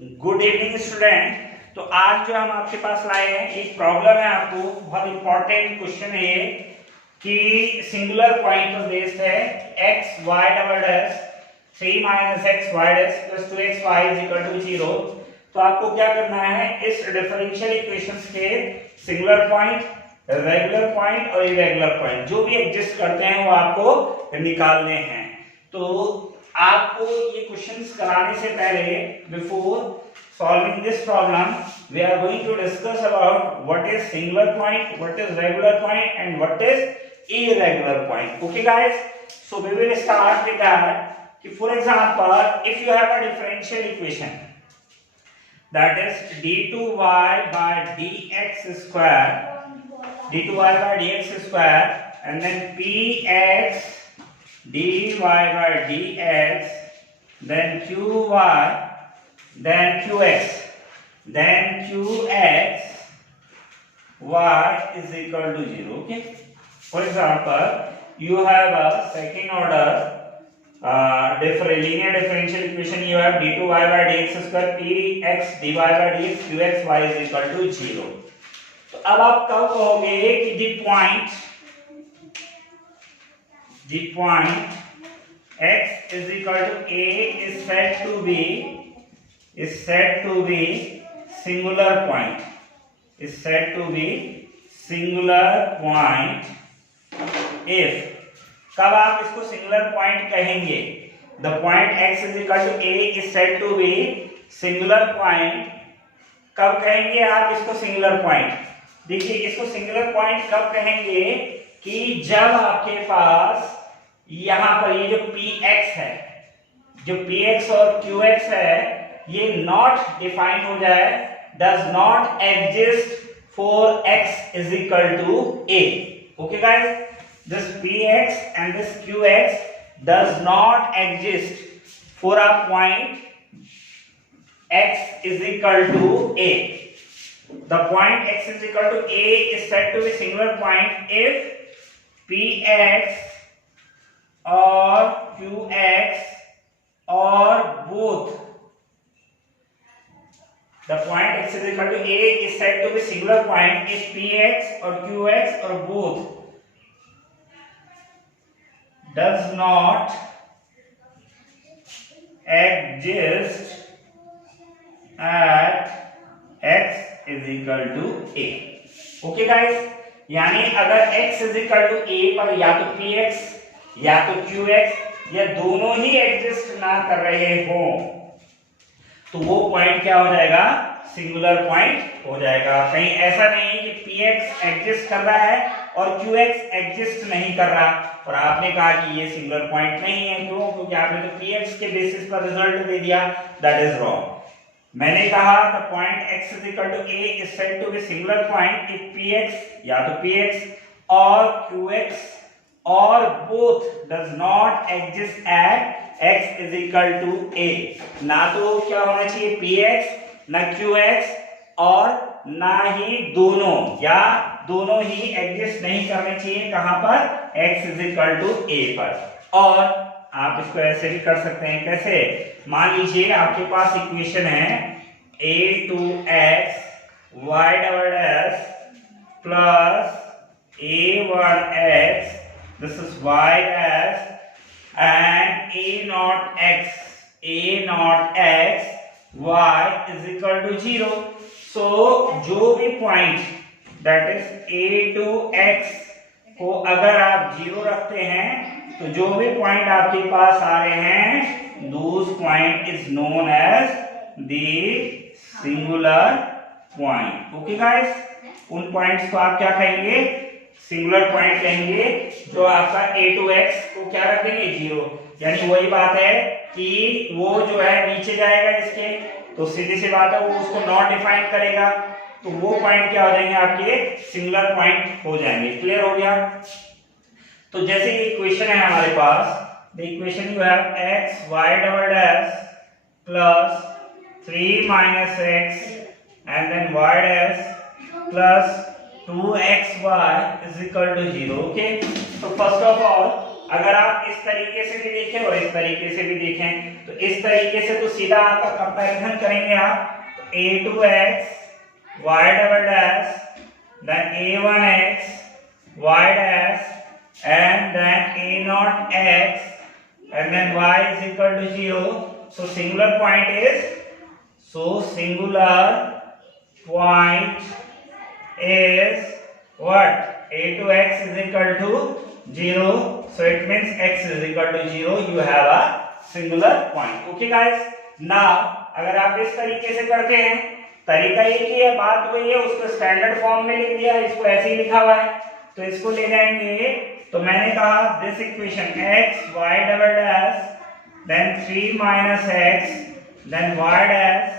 Good evening student. तो आज जो हम आपके पास लाए हैं एक प्रॉब्लम है, आपको बहुत इंपॉर्टेंट क्वेश्चन है ये कि सिंगुलर पॉइंट पर बेस्ड है X Y double dash 3 minus X Y dash plus 2x y is equal to 0। तो आपको क्या करना है, इस डिफरेंशियल इक्वेशंस के सिंगुलर पॉइंट, रेगुलर पॉइंट और इरेगुलर पॉइंट जो भी एग्जिस्ट करते हैं वो आपको निकालने हैं। तो आपको ये क्वेश्चंस कराने से पहले, before solving this problem, we are going to discuss about what is singular point, what is regular point and what is irregular point. Okay guys, so we will start with that कि for example if you have a differential equation that is d2y by dx square, d2y by dx square and then px dy by dx, then qy, then qx, then qx y is equal to 0. Okay, for example you have a second order linear differential equation. You have d2y by dx square px dy by dx qx y is equal to 0. तो अब आप कब कहोगे कि the point x is equal to a is said to be singular point, is said to be singular point if, कब आप इसको singular point कहेंगे? The point x is equal to a is said to be singular point. कब कहेंगे आप इसको singular point? देखिए, इसको सिंगुलर पॉइंट कब कहेंगे कि जब आपके पास यहां पर ये जो px है, जो px और qx है, ये नॉट डिफाइन हो जाए, does not exist for x is equal to a। Okay guys, this px and this qx does not exist for a point x is equal to a. The point x is equal to a is said to be singular point if px or qx or both. The point x is equal to a is said to be singular point if px or qx or both does not exist at x is equal to a. Okay guys, यानी अगर x is equal to a पर या तो px या तो qx या दोनों ही exist ना कर रहे हो तो वो पॉइंट क्या हो जाएगा? सिंगुलर पॉइंट हो जाएगा। कहीं ऐसा नहीं है कि px एग्जिस्ट कर रहा है और qx एग्जिस्ट नहीं कर रहा और आपने कहा कि ये सिंगुलर पॉइंट नहीं है। क्यों? क्योंकि आपने तो px के बेसिस पर रिजल्ट दे दिया। That is wrong. मैंने कहा the point x is equal to a is said to be singular point if px या तो px और qx और both does not exist at x is equal to a। ना तो क्या होना चाहिए px, ना qx और ना ही दोनों, या दोनों ही एग्जिस्ट नहीं करने चाहिए। कहां पर? x is equal to a पर। और आप इसको ऐसे भी कर सकते हैं। कैसे? मान लीजिए आपके पास इक्वेशन है a2x y double dash plus a1x, this is y dash and a naught x y is equal to 0. so जो भी पॉइंट दैट इज a2x को अगर आप 0 रखते हैं तो जो भी पॉइंट आपके पास आ रहे हैं those point is known as the singular point. Okay guys, उन पॉइंट्स को आप क्या कहेंगे? सिंगुलर पॉइंट कहेंगे। जो आपका a2x को क्या रख देंगे? 0। यानी वही बात है कि वो जो है नीचे जाएगा इसके, तो सीधी सी बात है वो उसको नॉट डिफाइन करेगा, तो वो पॉइंट क्या हो जाएंगे? आपके सिंगुलर पॉइंट हो जाएंगे। क्लियर हो गया? तो जैसे ये इक्वेशन है हमारे पास, the equation you have x y double dash plus 3 minus x and then y dash plus 2xy is equal to 0. Okay, so first of all अगर आप इस तरीके से भी देखें और इस तरीके से भी देखें, तो इस तरीके से तो सीधा आपका कंपैरिजन करेंगे आप, तो a2x y double dash then a1x y dash and then a0x and then y is equal to 0. So singular point is what? a2x is equal to 0. So it means x is equal to 0. You have a singular point. Okay guys. Now अगर आप इस तरीके से करते हैं, तरीका एक ही है, बात वही है, उसको स्टैंडर्ड फॉर्म में लिख दिया, इसको ऐसे ही लिखा हुआ है, तो इसको ले जाएंगे। तो मैंने कहा this equation x y double dash then 3 minus x then y dash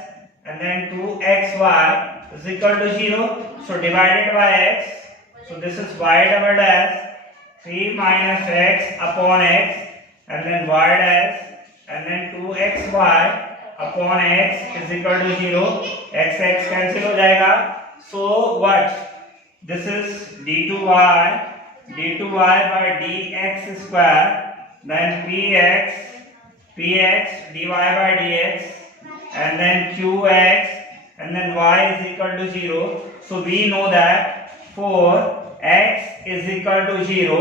and then 2xy is equal to 0. So divided by x, so this is y double dash 3 minus x upon x and then y dash and then 2xy upon x is equal to 0. x x cancel हो जाएगा. So what? This is d2y by dx square then px dy by dx and then qx and then y is equal to 0. So we know that for x is equal to 0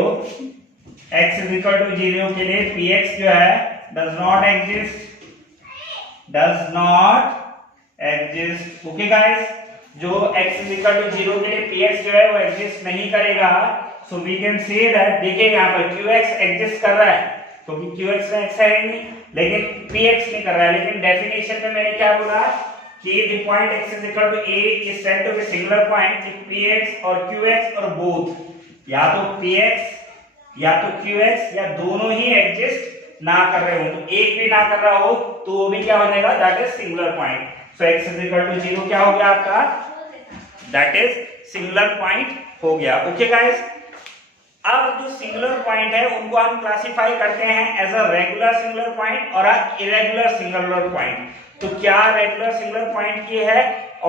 के लिए px जो है does not exist. Okay guys, जो x is equal to 0 के लिए px जो है वो एग्जिस्ट नहीं करेगा. So we can say that, देखिए यहाँ पर qx एग्जिस्ट कर रहा है क्योंकि qx में x है नहीं, लेकिन px नहीं कर रहा है. लेकिन डेफिनेशन में मैंने क्या बोला कि the point x is equal to a is said to be singular point if px और qx और बोथ, या तो px या तो qx या दोनों ही एग्जिस्ट ना कर रहे हो, तो एक भी ना कर रहा हो तो वो भी क्या हो जाएगा, that is singular point. So x is equal to 0 क्या हो गया आपका, दैट इज सिंगुलर पॉइंट हो गया. ओके गाइस, अब जो सिंगुलर पॉइंट है उनको हम क्लासिफाई करते हैं as a regular singular point और अ इरेगुलर सिंगुलर पॉइंट. तो क्या रेगुलर सिंगुलर पॉइंट की है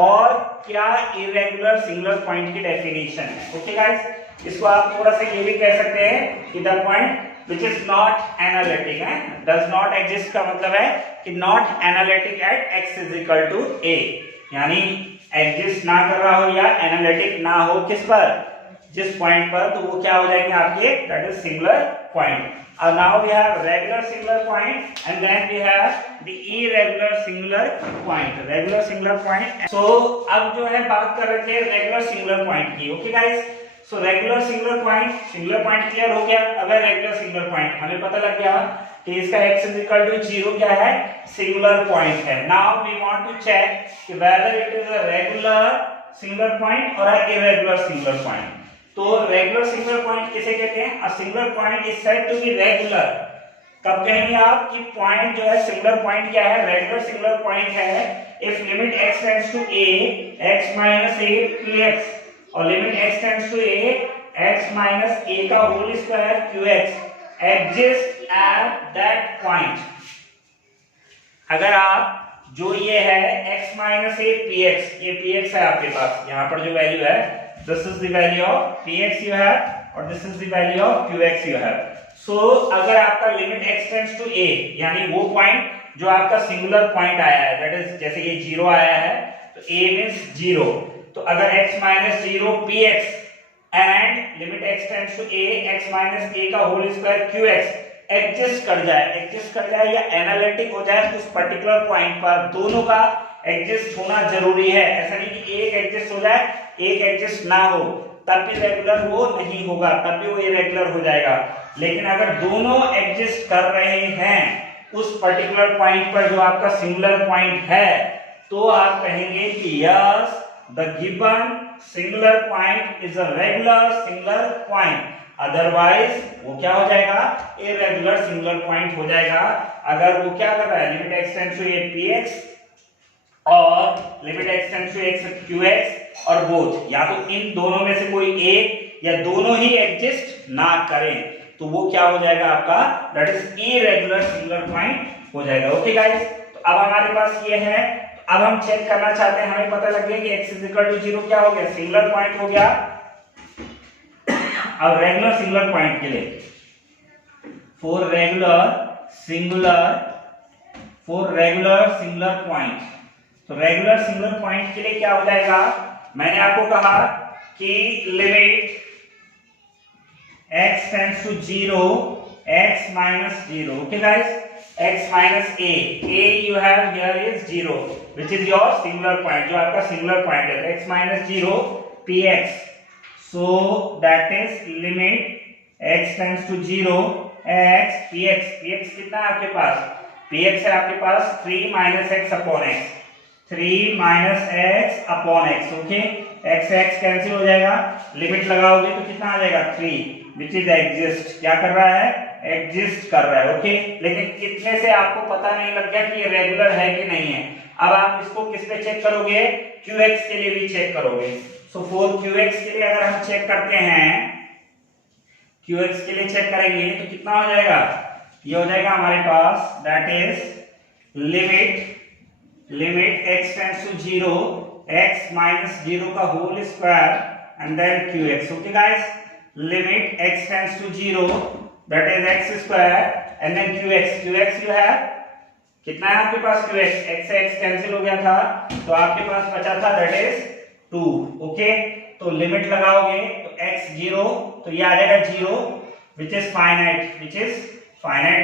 और क्या इरेगुलर सिंगुलर पॉइंट की डेफिनेशन है. ओके गाइस, इसको आप थोड़ा सा ये भी कह सकते हैं कि the point which is not analytic है, does not exist का मतलब है कि not analytic at x is equal to a, यानी एग्जिस्ट ना कर रहा हो या एनालिटिक ना हो किस पर, जिस पॉइंट पर, तो वो क्या हो जाएंगे आपके, that is singular point. And now we have regular singular point and then we have the irregular singular point. Regular singular point. So अब जो है बात कर रहे थे regular singular point की. Okay guys. So regular singular point clear हो गया. अगर regular singular point हमें पता लग गया कि इसका x is equal to 0 क्या है, singular point है. Now we want to check कि whether it is a regular singular point or a irregular singular point. तो रेगुलर सिंगुलर पॉइंट किसे कहते हैं, a singular point is said to be regular. कब कहेंगे आप कि पॉइंट जो है सिंगुलर पॉइंट क्या है, रेगुलर सिंगुलर पॉइंट है if limit x tends to a x minus a qx और limit x tends to a x minus a का whole square qx exist at that point. अगर आप जो ये है x minus a px, ये px है आपके पास, यहाँ पर जो वैल्यू है this is the value of px you have और this is the value of qx you have. So अगर आपका limit x tends to a, यानी वो पॉइंट जो आपका सिंगुलर पॉइंट आया है, दैट इज जैसे ये 0 आया है तो a मींस 0, तो अगर x minus 0 px and limit x tends to a x minus a का होल स्क्वायर qx एग्जिस्ट कर जाए या एनालिटिक हो जाए उस पर्टिकुलर पॉइंट पर, दोनों का एग्जिस्ट होना जरूरी है. ऐसा नहीं कि एक एग्जिस्ट हो जाए एक एग्जिस्ट ना हो, तब भी रेगुलर वो नहीं होगा, तब भी वो इरेगुलर हो जाएगा. लेकिन अगर दोनों एग्जिस्ट कर रहे हैं उस पर्टिकुलर पॉइंट पर जो आपका सिंगुलर पॉइंट है, तो आप कहेंगे कि yes the given singular point is a regular singular point. Otherwise वो क्या हो जाएगा, इरेगुलर सिंगुलर पॉइंट हो जाएगा. अगर वो क्या कर रहा है, limit x tends to a px और limit x tends to x qx और बोथ, या तो इन दोनों में से कोई एक या दोनों ही एग्जिस्ट ना करें, तो वो क्या हो जाएगा आपका, that is irregular singular point हो जाएगा. ओके गाइस, तो अब हमारे पास ये है. अब हम चेक करना चाहते हैं, हमें पता लग गया कि x is equal to 0 क्या हो गया, सिंगुलर पॉइंट हो गया. अब रेगुलर सिंगुलर पॉइंट के लिए for regular singular point। तो रेगुलर सिंगुलर पॉइंट के लिए क्या हो जाएगा, मैंने आपको कहा कि limit x tends to 0 x minus 0, okay guys, x minus a you have here is 0 which is your singular point, जो आपका सिंगुलर पॉइंट है, x minus 0 px, so that is limit x tends to 0 x px कितना है आपके पास, px है आपके पास 3 minus x upon x, 3 minus x upon x, okay, x x cancel हो जाएगा, लिमिट लगाओगे तो कितना आ जाएगा 3 which is exist, क्या कर रहा है, एग्जिस्ट कर रहा है, ओके। लेकिन कितने से आपको पता नहीं लग गया कि ये रेगुलर है कि नहीं है। अब आप इसको किस पे चेक करोगे, qx के लिए भी चेक करोगे। सो फॉर qx के लिए अगर हम चेक करते हैं, qx के लिए चेक करेंगे तो कितना हो जाएगा, ये हो जाएगा हमारे पास that is limit x tends to 0 x minus 0 का whole square and then qx, okay guys, limit x tends to 0 that is x square and then qx you have कितना है आपके पास qx, x से x कैंसिल हो गया था तो आपके पास बचा था that is 2, ओके। तो लिमिट लगाओगे तो x 0 तो ये आ जाएगा 0 which is finite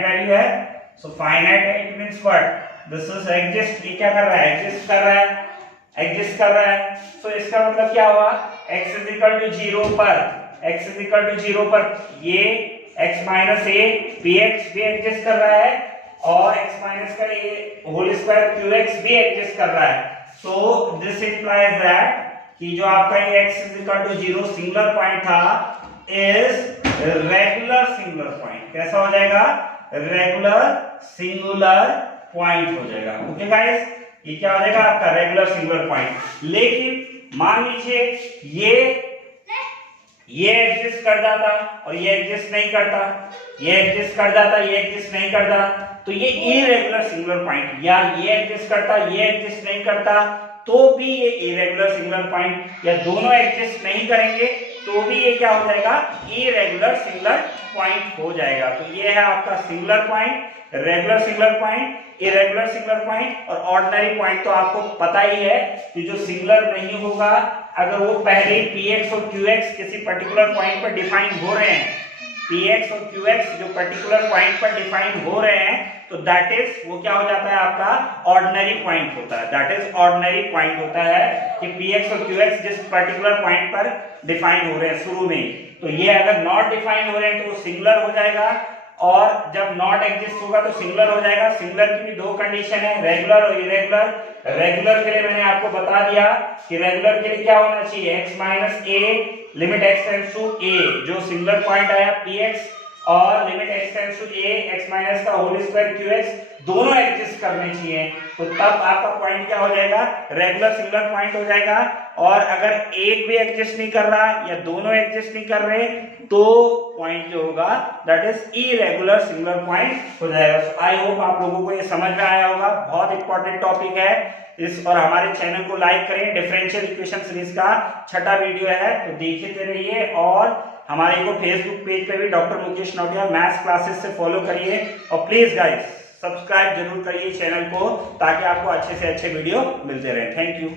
वैल्यू है, so finite it means what, this is exist, ये क्या कर रहा है, exist कर रहा है, so इसका मतलब क्या हुआ, x is equal to 0 पर ये x माइनस ए px भी एग्जिस्ट कर रहा है और x माइनस का ये होल स्क्वायर qx भी एग्जिस्ट कर रहा है। सो दिस इंप्लाइज दैट कि जो आपका ये x is equal to 0 singular point था इज रेगुलर सिंगुलर पॉइंट, कैसा हो जाएगा, रेगुलर सिंगुलर पॉइंट हो जाएगा, ओके गाइस, ये क्या हो जाएगा आपका रेगुलर सिंगुलर पॉइंट। लेकिन मान लीजिए ये एग्जिस्ट कर जाता और ये एग्जिस्ट नहीं करता, ये एग्जिस्ट कर जाता, ये एग्जिस्ट नहीं करता, तो ये इरेगुलर सिंगुलर पॉइंट, या ये एग्जिस्ट करता, ये एग्जिस्ट नहीं करता तो भी ये इरेगुलर सिंगुलर पॉइंट, या दोनों एग्जिस्ट नहीं करेंगे तो भी ये क्या हो जाएगा, इरेगुलर सिंगुलर पॉइंट हो जाएगा। तो ये है आपका singular point, regular singular point, irregular singular point और ऑर्डिनरी पॉइंट। तो आपको पता ही है कि जो सिंगुलर नहीं होगा अगर वो पहले px और qx किसी पर्टिकुलर पॉइंट पर डिफाइन हो रहे हैं, px और qx जो पर्टिकुलर पॉइंट पर डिफाइन हो रहे हैं तो दैट इज वो क्या हो जाता है आपका ऑर्डिनरी पॉइंट होता है, दैट इज ऑर्डिनरी पॉइंट होता है कि px और qx जिस पर्टिकुलर पॉइंट पर डिफाइन हो रहे हैं शुरू में, तो ये अगर नॉट डिफाइन हो रहे हैं तो वो सिंगुलर हो जाएगा और जब नॉट एग्जिस्ट होगा तो सिंगुलर हो जाएगा। सिंगुलर की भी दो कंडीशन है, रेगुलर और इरेगुलर। रेगुलर के लिए मैंने आपको बता दिया कि रेगुलर के लिए क्या होना चाहिए, x minus a limit x tends to a, जो सिंगुलर पॉइंट आया px और limit x tends to a x minus का होल स्क्वायर qx दोनों एग्जिस्ट करने चाहिए, तो तब आपका पॉइंट क्या हो जाएगा, रेगुलर सिंगुलर पॉइंट हो जाएगा। और अगर एक भी एग्जिस्ट नहीं कर रहा या दोनों एग्जिस्ट नहीं कर रहे तो पॉइंट जो होगा that is irregular singular point हो जाएगा। आई होप आप लोगों को ये समझ में आया होगा, बहुत इंपॉर्टेंट टॉपिक है इस, और हमारे चैनल को लाइक करें। डिफरेंशियल इक्वेशन सीरीज का 6वां वीडियो है तो देखते रहिए, और हमारे को फेसबुक पेज पे भी doctor Mukesh Nautiyal maths classes से फॉलो करिए, और प्लीज गाइस सब्सक्राइब जरूर करिए चैनल को ताकि आपको अच्छे से अच्छे वीडियो मिलते रहे। Thank you.